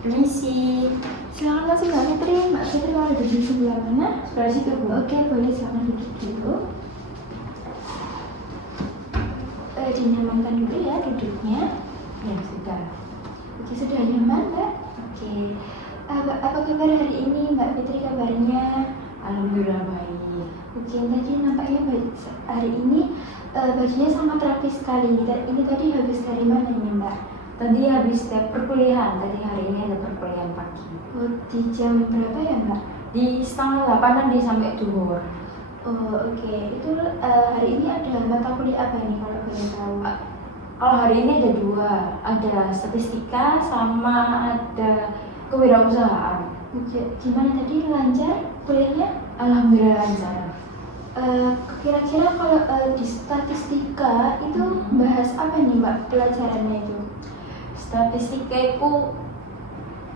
Permisi. Silakan masuk Mbak Fitri. Mbak Fitri mau duduk di sebelah mana? Sebelah situ, Bu. Oke, boleh silakan duduk dulu. Dinyamankan dulu ya duduknya. Ya, sudah. Oke, sudah nyaman, Mbak? Oke. Apa kabar hari ini, Mbak Fitri kabarnya? Alhamdulillah baik. Oke, tadi nampaknya hari ini bajunya sangat rapi sekali. Ini tadi habis dari mana nih, Mbak? Tadi habis perkuliahan, tadi hari ini ada perkuliahan pagi. Oh, di jam berapa ya, Mbak? Di 7:30 sampai duhur. Oh, oke. Itu hari ini ada mata kuliah apa nih kalau boleh tahu? Kalau hari ini ada dua, ada statistika sama ada kewirausahaan. Gimana tadi, lancar kuliahnya? Alhamdulillah lancar. Kira-kira kalau di statistika itu bahas apa nih, Mbak, pelajarannya itu? Statistika itu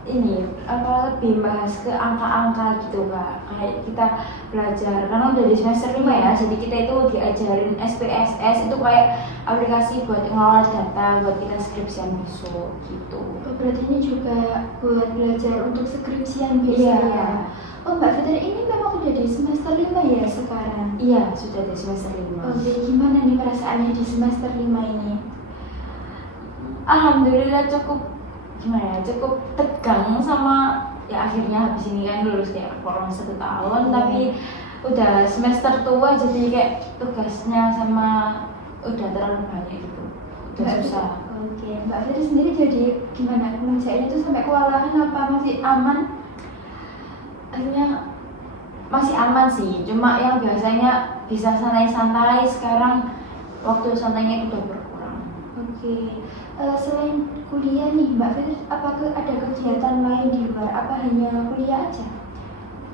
lebih bahas ke angka-angka gitu Kak. Kayak kita belajar, karena udah di semester 5 ya, jadi kita itu diajarin SPSS, itu kayak aplikasi buat ngelola data buat kita skripsian besok gitu. Oh, berarti ini juga buat belajar untuk skripsian besok ya? Oh, Mbak Fitri ini memang udah di semester 5 ya sekarang? Iya, sudah di semester 5. Oh, jadi gimana nih perasaannya di semester 5 ini? Alhamdulillah cukup tegang sama ya akhirnya habis ini kan lulus kayak kurang 1 tahun, tapi udah semester tua jadi kayak tugasnya sama udah terlalu banyak gitu, udah susah. Oke, Mbak Fitri sendiri jadi gimana mengerjainnya itu, sampai kewalahan apa masih aman? Akhirnya masih aman sih, cuma yang biasanya bisa santai-santai sekarang waktu santainya itu udah berkurang. Oke. Selain kuliah nih, Mbak Fitri, apakah ada kegiatan lain di luar? Apa hanya kuliah aja?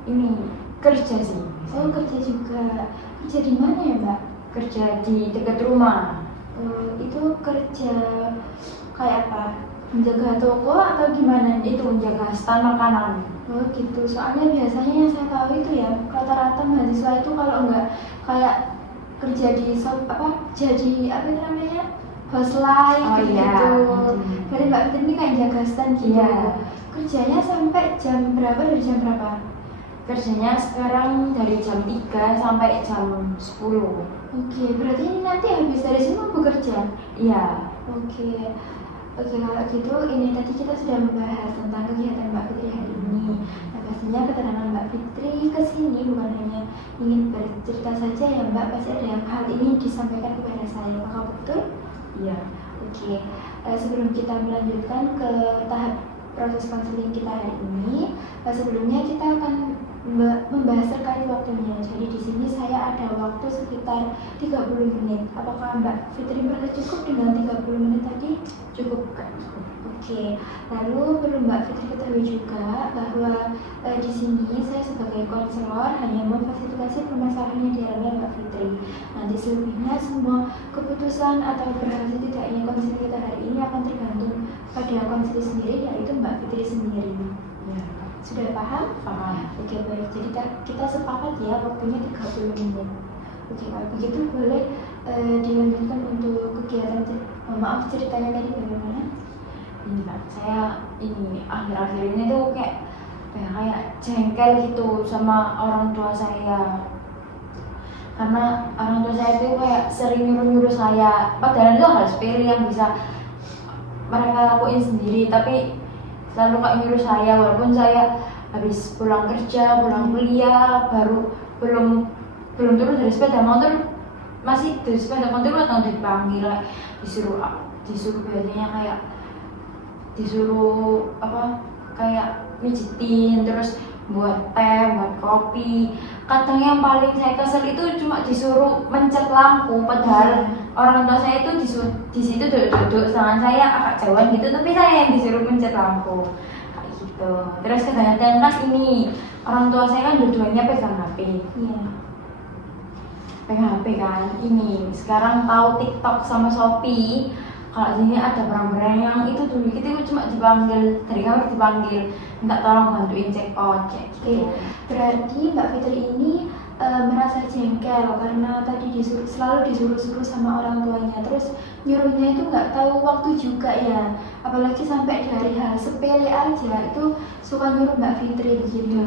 Ini kerja sih. Oh, kerja juga. Kerja di mana ya, Mbak? Kerja di dekat rumah. Itu kerja kayak apa? Menjaga toko atau gimana? Itu menjaga stand makanan. Oh gitu. Soalnya biasanya yang saya tahu itu ya, rata-rata mahasiswa itu kalau nggak kayak kerja di jadi apa itu namanya, host line gitu. Jadi Mbak Fitri ini kayak jaga stand gitu. Iya. Kerjanya sampai jam berapa, dari jam berapa? Kerjanya sekarang dari jam 3 sampai jam 10. Oke, berarti ini nanti habis dari sini mau bekerja? Iya. Oke, kalau gitu ini tadi kita sudah membahas tentang kegiatan Mbak Fitri hari ini. Nah, pastinya kedatangan Mbak Fitri ke sini bukan hanya ingin bercerita saja ya, Mbak, pasti ada yang hal ini disampaikan kepada saya. Apakah betul? Iya. Oke, sebelum kita melanjutkan ke tahap proses konseling kita hari ini, sebelumnya kita akan membahas terkait waktunya. Jadi di sini saya ada waktu sekitar 30 menit. Apakah Mbak Fitri merasa cukup dengan 30 menit tadi? Cukup kan? Oke, lalu perlu Mbak Fitri ketahui juga bahwa di sini saya sebagai konselor hanya memfasilitasi permasalahan yang dialami Mbak Fitri. Nanti selebihnya semua keputusan atau berhasil tidaknya konseling kita hari ini akan tergantung pada konselor sendiri, yaitu Mbak Fitri sendiri. Ya. Sudah paham? Paham. Oke, baik. Jadi kita sepakat ya waktunya 30 menit. Oke, kalau begitu boleh dilanjutkan untuk kegiatan ceritanya tadi bagaimana? Ini Kak, saya ini akhir-akhir ini tuh kayak jengkel gitu sama orang tua saya, karena orang tua saya tuh kayak sering nyuruh-nyuruh saya, padahal itu hal sepele yang bisa mereka lakuin sendiri, tapi selalu kayak nyuruh saya, walaupun saya habis pulang kerja, pulang kuliah, baru belum turun dari sepeda motor, masih di sepeda motor atau dipanggil, disuruh biasanya kayak disuruh kayak mijitin, terus buat teh, buat kopi. Kadang yang paling saya kesel itu cuma disuruh mencet lampu, padahal orang tua saya itu di situ duduk, sedangkan saya agak jauhan gitu, tapi saya yang disuruh mencet lampu kayak gitu. Terus kadang-kadang kan ini orang tua saya kan dua-duanya pegang HP. Iya. Pegang HP kan. Ini sekarang tahu TikTok sama Shopee. Kalau sini ada barang-barang yang itu dulu kita cuma dipanggil dari kamar, dipanggil minta tolong bantuin check out kayak gitu. Berarti Mbak Fitri ini merasa jengkel karena tadi selalu disuruh-suruh sama orang tuanya, terus nyuruhnya itu nggak tahu waktu juga ya, apalagi sampai dari hal sepele aja itu suka nyuruh Mbak Fitri begitu.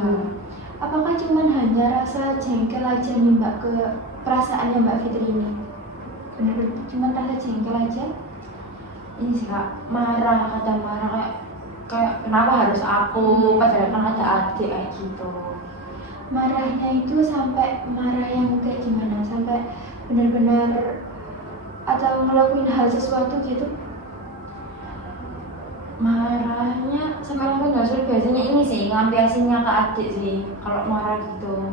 Apakah cuman hanya rasa jengkel aja nih Mbak ke perasaannya Mbak Fitri ini? Bener-bener cuman rasa jengkel aja? Ini sih Kak, marah, kadang marah kayak kenapa harus aku, padahal kan ada adik kayak gitu. Marahnya itu sampai marah yang kayak gimana? Sampai benar-benar atau ngelakuin hal sesuatu gitu? Marahnya sampai aku nggak suruh, biasanya ini sih ngambiasinnya ke adik sih kalau marah gitu.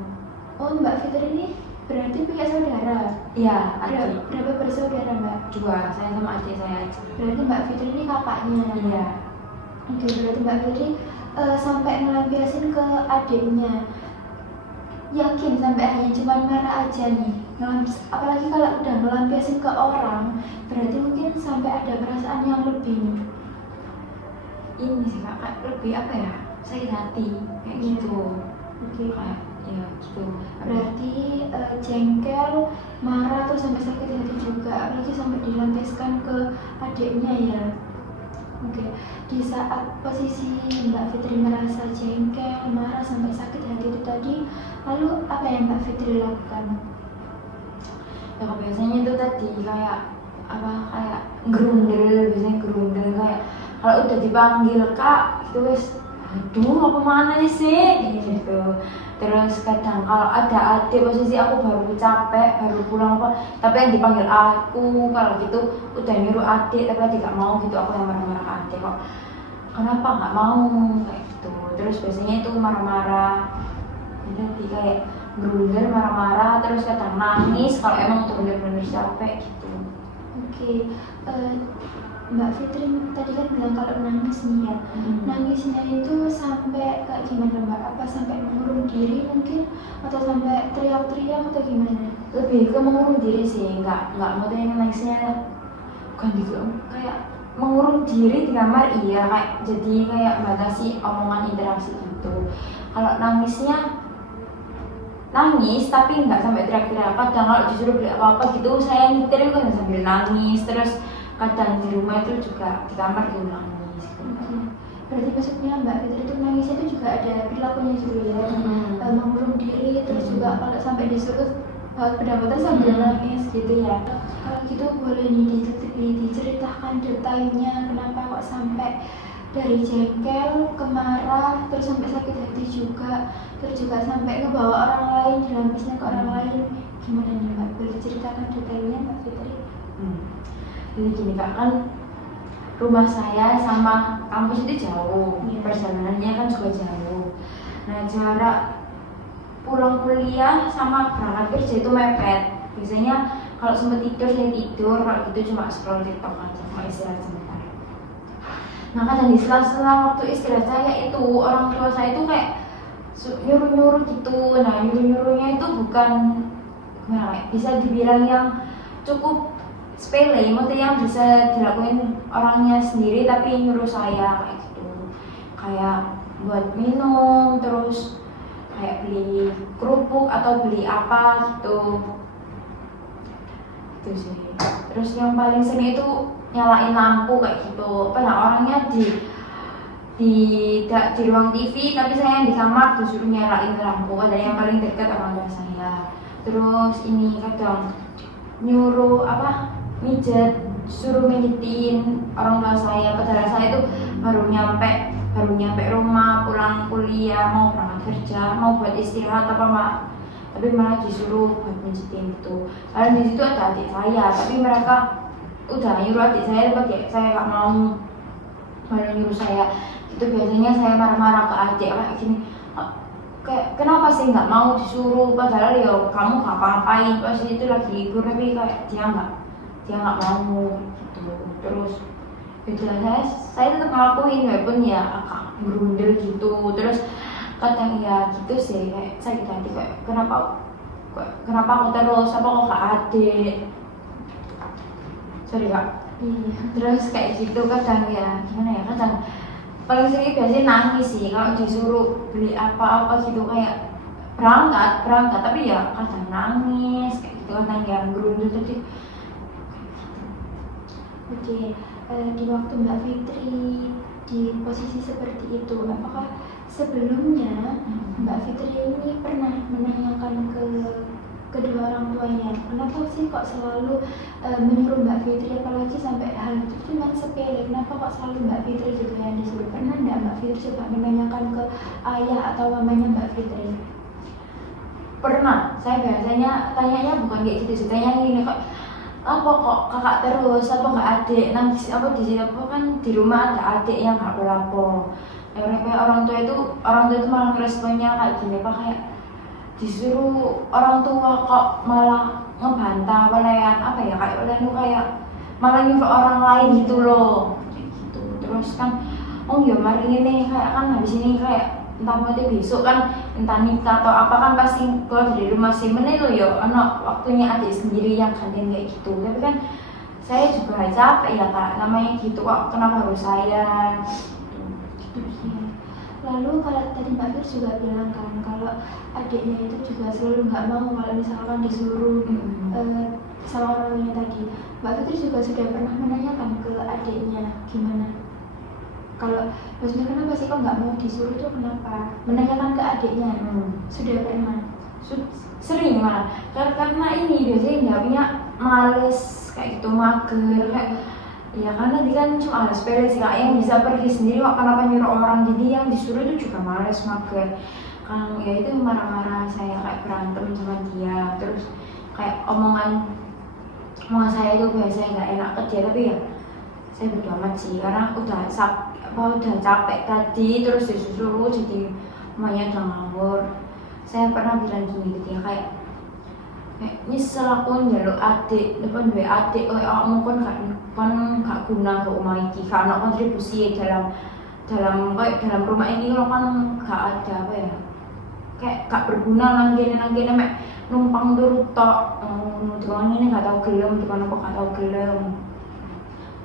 Oh, Mbak Fitri ini berarti punya saudara? Iya, adik. Berapa bersaudara Mbak? Juga saya sama adik saya aja. Berarti Mbak Fitri ini kakaknya? Iya. Oke, berarti Mbak Fitri sampai ngelampiasin ke adiknya. Yakin sampai hanya cuma marah aja nih? Apalagi kalau udah ngelampiasin ke orang, berarti mungkin sampai ada perasaan yang lebih nih. Ini sih Kak, lebih apa ya, sakit hati kayak Iya. gitu. Oke. Kayak ya gitu. Berarti jengkel, marah terus sampai sakit hati juga, apalagi sampai dilampiaskan ke adiknya ya. Oke, di saat posisi Mbak Fitri merasa jengkel, marah sampai sakit hati itu tadi, lalu apa yang Mbak Fitri lakukan? Ya biasanya itu tadi kayak apa, kayak gerundel, biasanya gerundel kayak kalau udah dipanggil Kak gitu wes, aduh apa mana sih gitu. Terus kadang kalau ada adik, posisi aku baru capek, baru pulang apa, tapi yang dipanggil aku, kalau gitu udah nyuruh adik tapi adik gak mau gitu, aku yang marah-marah ke adik kok kenapa nggak mau kayak gitu. Terus biasanya itu marah-marah, jadi kayak gerundel, marah-marah, terus kadang nangis kalau emang tuh bener-bener capek gitu. Oke, Mbak Fitri tadi kan bilang kalau nangis nih ya. Nangisnya itu sampai kayak gimana Mbak? Apa sampai mengurung diri mungkin? Atau sampai teriak-teriak atau gimana? Lebih ke mengurung diri sih, nggak mau yang nangisnya bukan gitu, kayak mengurung diri di kamar iya, kayak jadi kayak batasi omongan interaksi gitu. Kalau nangisnya nangis tapi nggak sampai teriak-teriak, kadang kalau disuruh beli apa-apa gitu saya nyetir kan sambil nangis. Terus kadang di rumah itu juga di kamar juga nangis gitu. Berarti maksudnya Mbak Fitri itu nangisnya itu juga ada perilakunya juga ya, mengurung diri, terus juga kalau sampai disuruh pendapatan sambil nangis gitu ya. Kalau gitu boleh nih diceritakan detailnya kenapa kok sampai dari jengkel ke marah, terus sampai sakit hati juga, terus juga sampai ngebawa orang lain, dilampisnya ke orang lain. Gimana nih Mbak? Boleh ceritakan detailnya Mbak Fitri? Jadi gini Kak, kan rumah saya sama kampus itu jauh, perjalanannya kan juga jauh. Nah jarak pulang kuliah sama berangkat kerja itu mepet. Biasanya kalau sempat tidur saya tidur, kalau gitu cuma scroll TikTok aja, mau istirahat sebentar. Nah kadang di sela-sela waktu istirahat saya itu orang tua saya itu kayak nyuruh-nyuruh gitu. Nah nyuruh-nyuruhnya itu bukan gimana, bisa dibilang yang cukup sepele, maksudnya yang bisa dilakuin orangnya sendiri tapi nyuruh saya kayak gitu. Kayak buat minum, terus kayak beli kerupuk atau beli apa gitu. Itu sih. Terus yang paling sering itu nyalain lampu kayak gitu. Apa nah orangnya di ruang TV tapi saya yang di kamar disuruh nyalain lampu. Ada yang paling dekat orang tua saya. Terus ini kadang nyuruh apa, mijet, suruh mijitin orang tua saya, padahal saya itu baru nyampe rumah, pulang kuliah, mau berangkat kerja, mau buat istirahat apa mak, tapi malah disuruh buat mijitin gitu. Padahal di situ ada adik saya, tapi mereka udah nyuruh adik saya, pakai saya nggak mau, malah nyuruh saya. Itu biasanya saya marah-marah ke adik kayak gini, kayak kenapa sih nggak mau disuruh, padahal ya kamu nggak apa-apain, pas itu lagi libur tapi kayak dia nggak mau gitu. Terus ya saya tetap ngelakuin walaupun ya agak berundel gitu. Terus kadang ya gitu sih, kayak sakit hati kayak kenapa aku terus, apa kok gak adik, sorry Kak. Terus kayak gitu kadang ya gimana ya, kadang paling sering biasanya nangis sih kalau disuruh beli apa-apa gitu, kayak berangkat tapi ya kadang nangis kayak gitu, kadang yang gerundu tadi. Oke, di waktu Mbak Fitri di posisi seperti itu, apakah sebelumnya Mbak Fitri ini pernah menanyakan ke kedua orang tuanya, kenapa sih kok selalu menyuruh Mbak Fitri, apalagi sampai hal itu cuma sepele, kenapa kok selalu Mbak Fitri gitu yang disuruh? Pernah nggak Mbak Fitri coba menanyakan ke ayah atau mamanya Mbak Fitri? Pernah, saya biasanya tanyanya bukan kayak gitu sih, tanya gini kok apa kok kakak terus, apa kak adik, nanti apa di sini apa kan di rumah ada adik yang gak lapo. Kayak orang tua itu malah responnya kayak gini, apa kayak disuruh orang tua kok malah ngebantah pelayan apa ya, kayak pelayan tuh kayak malah nyuruh orang lain gitu loh, kayak gitu. Terus kan oh ya mari ini kayak kan habis ini kayak entah nanti besok kan entah nikah atau apa kan pasti keluar dari rumah sih meneh lo ya anak waktunya adik sendiri yang gantian kayak gitu. Tapi kan saya juga capek ya kak, namanya gitu kok kenapa harus saya gitu sih. Lalu kalau tadi Mbak Fir juga bilang kan kalau adiknya itu juga selalu nggak mau kalau misalkan disuruh sama orangnya tadi. Mbak Fitri juga sudah pernah menanyakan ke adiknya gimana? Kalau maksudnya kenapa sih kok nggak mau disuruh itu kenapa? Menanyakan ke adiknya sudah pernah? Sering malah karena ini biasanya nggak punya males kayak gitu, mager kayak ya karena dia kan cuma ada sepele sih kak yang bisa pergi sendiri kok kenapa nyuruh orang, jadi yang disuruh itu juga males, mager kan ya itu marah-marah saya kayak berantem sama dia. Terus kayak omongan saya itu biasanya nggak enak ke dia, tapi ya saya bodo amat sih karena udah capek tadi terus disuruh jadi lumayan udah ngawur. Saya pernah bilang gini ke dia kayak nyesel aku njaluk adik, depan dua adik, kamu kan gak guna ke rumah ini, karena kontribusi dalam rumah ini lo kan gak ada apa ya, kayak gak berguna nanggene mek numpang turut tok, doang ini gak tau gelem, depan aku gak tau gelem.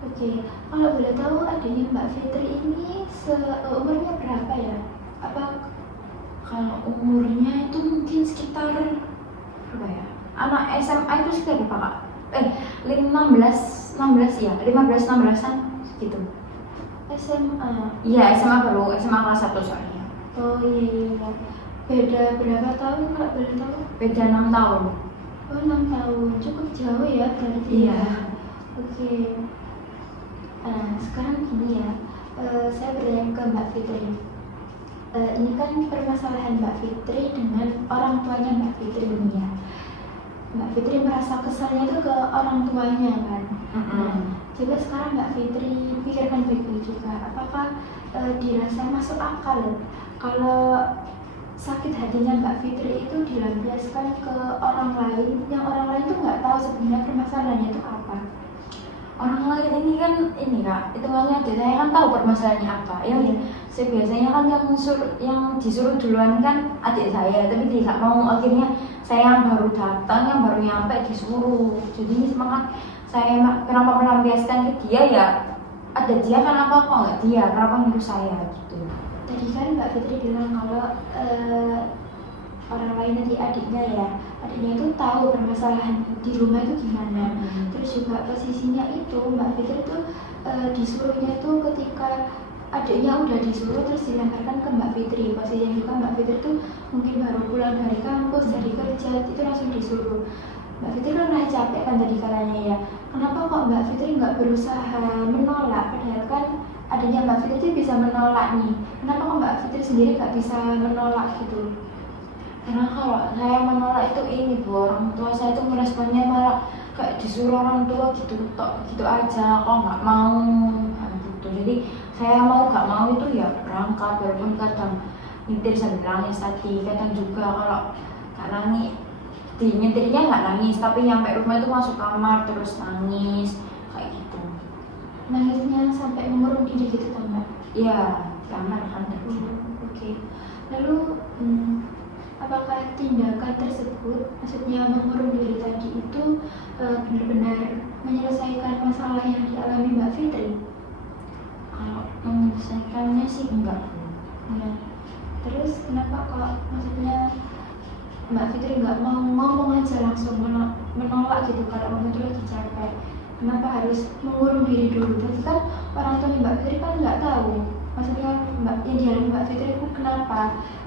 Oke, kalau boleh tahu adiknya Mbak Fitri ini umurnya berapa ya? Apa kalau umurnya itu mungkin sekitar berapa ya? Anak SMA itu sekitar berapa kak? 16 ya, 15-16an gitu. SMA? Iya SMA baru, SMA kelas 1 soalnya. Oh iya. Beda berapa tahun kalau boleh tahu? Beda 6 tahun. Oh 6 tahun, cukup jauh ya berarti. Iya. Oke. Nah sekarang gini ya, saya bertanya ke Mbak Fitri. Ini kan permasalahan Mbak Fitri dengan orang tuanya Mbak Fitri ini ya. Mbak Fitri merasa kesalnya itu ke orang tuanya kan. Nah, coba sekarang Mbak Fitri pikirkan baik-baik juga, apakah dirasa masuk akal kalau sakit hatinya Mbak Fitri itu dilampiaskan ke orang lain, yang orang lain tuh nggak tahu sebenarnya permasalahannya itu apa. Orang lain ini kan ini kak, hitungannya adik saya kan tahu permasalahannya apa. Saya biasanya kan yang disuruh duluan kan adik saya, tapi dia nggak mau, akhirnya saya yang baru datang, yang baru nyampe disuruh. Jadi ini semangat saya kenapa melampiaskan ke dia ya, ada dia kenapa kok nggak dia, kenapa nyuruh saya gitu. Tadi kan Mbak Fitri bilang kalau orang lain nanti adiknya itu tahu permasalahan di rumah itu gimana. Terus juga posisinya itu Mbak Fitri itu disuruhnya itu ketika adiknya udah disuruh terus dilemparkan ke Mbak Fitri. Posisinya juga Mbak Fitri itu mungkin baru pulang dari kampus, dari kerja, itu langsung disuruh. Mbak Fitri kan udah capek kan tadi katanya ya, kenapa kok Mbak Fitri nggak berusaha menolak, padahal kan adanya Mbak Fitri itu bisa menolak nih, kenapa kok Mbak Fitri sendiri nggak bisa menolak gitu? Karena kalau saya menolak itu ini bu, orang tua saya itu meresponnya malah kayak disuruh orang tua gitu aja, kok nggak mau gitu. Jadi saya mau nggak mau itu ya berangkat, walaupun kadang nyetir sambil nangis tadi, kadang juga kalau nggak nangis nyetirnya nggak nangis, tapi nyampe rumah itu masuk kamar terus nangis kayak gitu. Nangisnya sampai mengurung diri gitu kan Mbak? Iya, kamar kan. Oke. Lalu apakah tindakan tersebut, maksudnya mengurung diri tadi itu benar-benar menyelesaikan masalah yang dialami Mbak Fitri? Kalau menyelesaikannya sih enggak. Nah, terus kenapa kok maksudnya Mbak Fitri nggak mau ngomong aja langsung menolak gitu kalau Mbak Fitri lagi capek. Kenapa harus mengurung diri dulu? Tadi kan orang tua Mbak Fitri kan nggak tahu. Maksudnya Mbak yang dialami Mbak Fitri itu kenapa?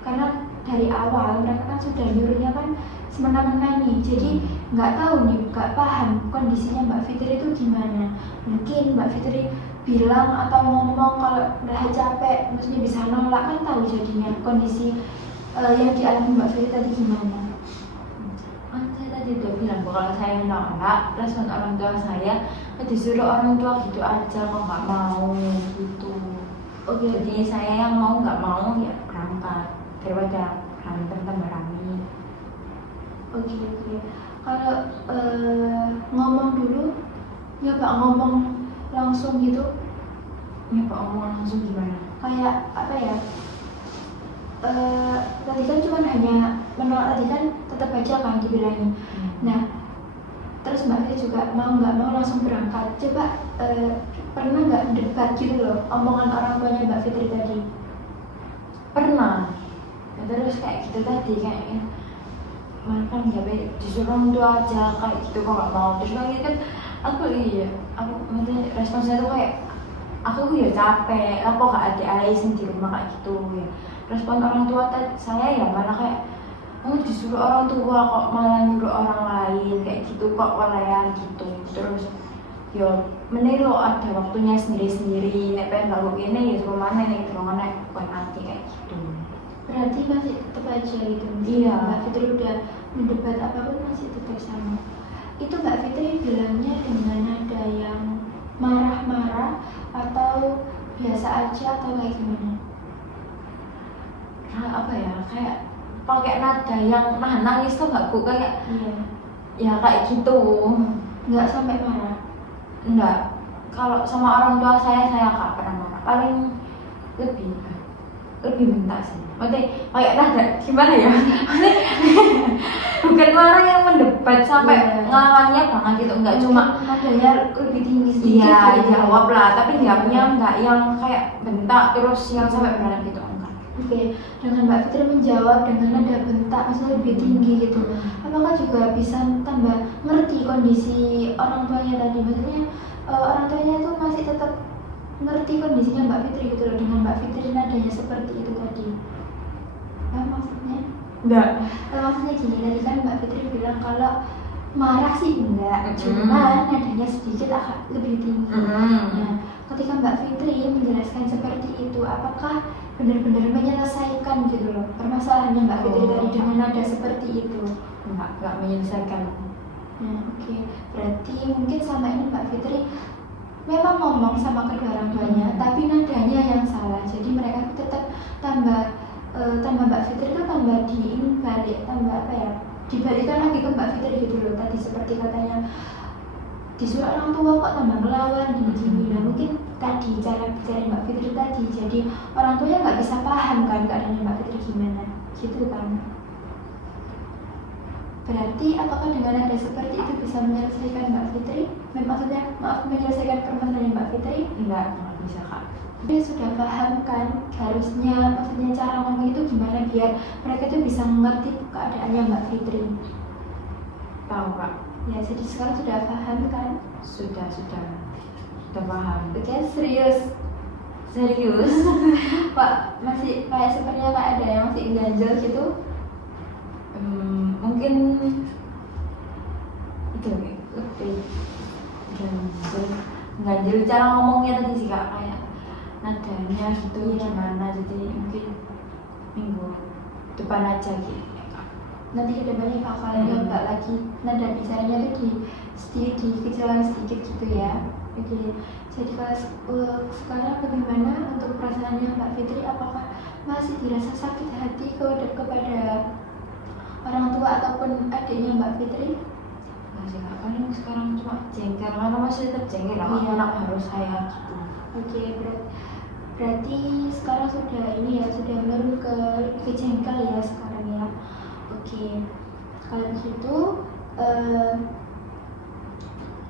Karena dari awal mereka kan sudah nyuruhnya kan semena-mena nih. Jadi nggak tahu nih, nggak paham kondisinya Mbak Fitri itu gimana. Mungkin Mbak Fitri bilang atau ngomong kalau udah capek, maksudnya bisa nolak kan tahu jadinya kondisi yang dialami Mbak Fitri tadi gimana. Kan saya tadi udah bilang bahwa kalau saya nolak, respon orang tua saya disuruh orang tua gitu aja kok nggak mau gitu. Oke. Jadi saya yang mau nggak mau ya berangkat daripada berantem tambah rame. Oke. Kalau ngomong dulu, nyoba ngomong langsung gitu, Nyoba omong langsung gimana? kayak apa ya? Tadi kan cuma hanya menolak, tadi kan tetap aja kan dibilangin. Nah, terus Mbak Fitri juga mau nggak mau langsung berangkat. Coba pernah nggak debat gitu loh omongan orang tuanya Mbak Fitri tadi? Pernah. Ya, terus kayak gitu tadi kayaknya makan nggak baik disuruh orang tua aja kayak gitu kok nggak mau. Terus lagi kan aku maksudnya responsnya tuh kayak aku ya capek, aku gak ada ayah di rumah kayak gitu ya. Respon orang tua saya ya malah kayak disuruh orang tua kok malah nyuruh orang lain kayak gitu kok walayan gitu. Terus yo meniru ada waktunya sendiri-sendiri, nek pengen lalu ini ya suruh mana nih terus nek bukan nanti kayak gitu. Berarti masih tetap aja gitu. Iya. Mbak Fitri udah mendebat apapun masih tetap sama. Itu Mbak Fitri bilangnya dengan nada yang marah-marah atau biasa aja atau kayak gimana? Nah, apa ya kayak pakai nada yang nangis tuh nggak bu kayak Iya. ya kayak gitu. Nggak sampai marah. Enggak, kalau sama orang tua saya nggak pernah marah, paling lebih bentak sih. Maksudnya kayak nada gimana ya? Maksudnya bukan marah yang mendebat sampai ngelawannya banget gitu, enggak cuma nadanya lebih tinggi sedikit. iya gitu. jawab lah, tapi jawabnya enggak yang kayak bentak terus yang sampai beneran gitu enggak. Oke, dengan Mbak Fitri menjawab dengan nada bentak, maksudnya lebih tinggi gitu. Apakah juga bisa tambah ngerti kondisi orang tuanya tadi? Maksudnya orang tuanya itu masih tetap ngerti kondisinya Mbak Fitri gitu loh, dengan Mbak Fitri nadanya seperti itu tadi. Maksudnya? Enggak. Maksudnya gini, tadi kan Mbak Fitri bilang kalau marah sih enggak, cuma nadanya sedikit agak lebih tinggi. Nah, ketika Mbak Fitri menjelaskan seperti itu, apakah benar-benar menyelesaikan gitu loh permasalahannya Mbak Fitri tadi dengan nada seperti itu? Enggak menyelesaikan. Nah, oke. Berarti mungkin sama ini Mbak Fitri memang ngomong sama kedua orang tuanya, tapi nadanya yang salah. Jadi mereka tetap tambah Mbak Fitri itu tambah dibalik, tambah apa ya? Dibalikkan lagi ke Mbak Fitri gitu loh. Tadi seperti katanya disuruh orang tua kok tambah ngelawan gini-gini. Nah, mungkin tadi cara bicara Mbak Fitri tadi, jadi orang tuanya nggak bisa paham kan keadaannya Mbak Fitri gimana, gitu kan? Berarti apakah dengan nada seperti itu bisa menyelesaikan Mbak Fitri? Maksudnya menyelesaikan permasalahan Mbak Fitri? Enggak bisa kak. Dia sudah paham kan harusnya, maksudnya cara ngomong itu gimana biar mereka tuh bisa mengerti keadaannya Mbak Fitri. Tahu kak. Ya, jadi sekarang sudah paham kan? Sudah paham. Oke, serius. Pak, masih kayak sepertinya kayak ada yang masih ganjel gitu. Mungkin itu lebih ganjil cara ngomongnya tadi sih kak, kayak nadanya gitu gimana, jadi mungkin minggu depan aja gitu ya kak. Nanti kedepannya bakalan nyoba lagi nada bicaranya tuh dikecilkan sedikit gitu ya. Oke, jadi kalau sekarang bagaimana untuk perasaannya Mbak Fitri? Apakah masih dirasa sakit hati kepada orang tua ataupun adiknya Mbak Fitri? Masih kak, paling sekarang cuma jengkel, karena masih tetap jengkel lah, anak harus saya gitu. Oke, berarti sekarang sudah menurun ke jengkel ya sekarang ya. Oke, kalau begitu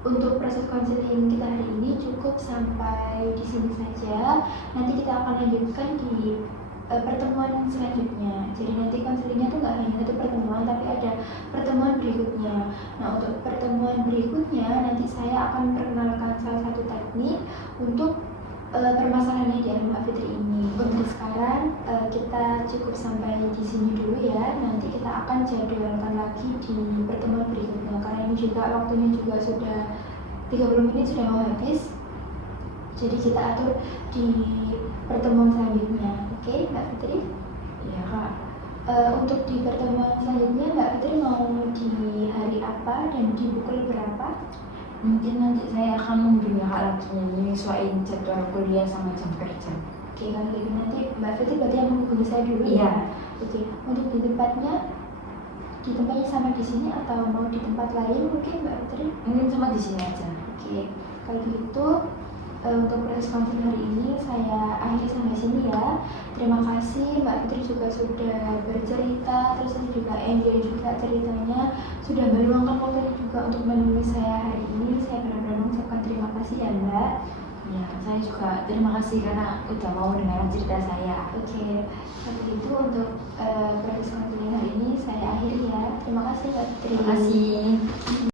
untuk proses konseling kita hari ini cukup sampai di sini saja. Nanti kita akan lanjutkan di pertemuan selanjutnya. Jadi nanti konselingnya tuh nggak hanya satu pertemuan, tapi ada pertemuan berikutnya. Nah, untuk pertemuan berikutnya nanti saya akan perkenalkan salah satu teknik untuk permasalahan yang dialami Mbak Fitri ini. Untuk sekarang kita cukup sampai di sini dulu ya. Nanti kita akan jadwalkan lagi di pertemuan berikutnya. Karena ini juga waktunya juga sudah 30 menit sudah mau habis. Jadi kita atur di pertemuan selanjutnya. Oke, Mbak Fitri? Iya Kak. Untuk di pertemuan selanjutnya Mbak Fitri mau di hari apa dan di pukul berapa? Mungkin nanti saya akan menghubungi Kak lagi menyesuaikan jadwal kuliah sama jam kerja. Oke, kalau gitu nanti Mbak Fitri berarti yang menghubungi saya dulu Iya. ya. Oke, untuk di tempatnya sama di sini atau mau di tempat lain mungkin Mbak Fitri? Mungkin cuma di sini aja. Oke, kalau gitu untuk proses konseling hari ini saya akhiri sampai sini ya. Terima kasih Mbak Fitri juga sudah bercerita, terus saya juga enjoy juga ceritanya, sudah meluangkan waktunya juga untuk menemui saya hari ini. Saya benar-benar mengucapkan terima kasih ya Mbak. Ya, saya juga terima kasih karena udah mau dengar cerita saya. Oke, kalau gitu untuk proses konseling hari ini saya akhiri ya. Terima kasih Mbak Fitri. Terima kasih.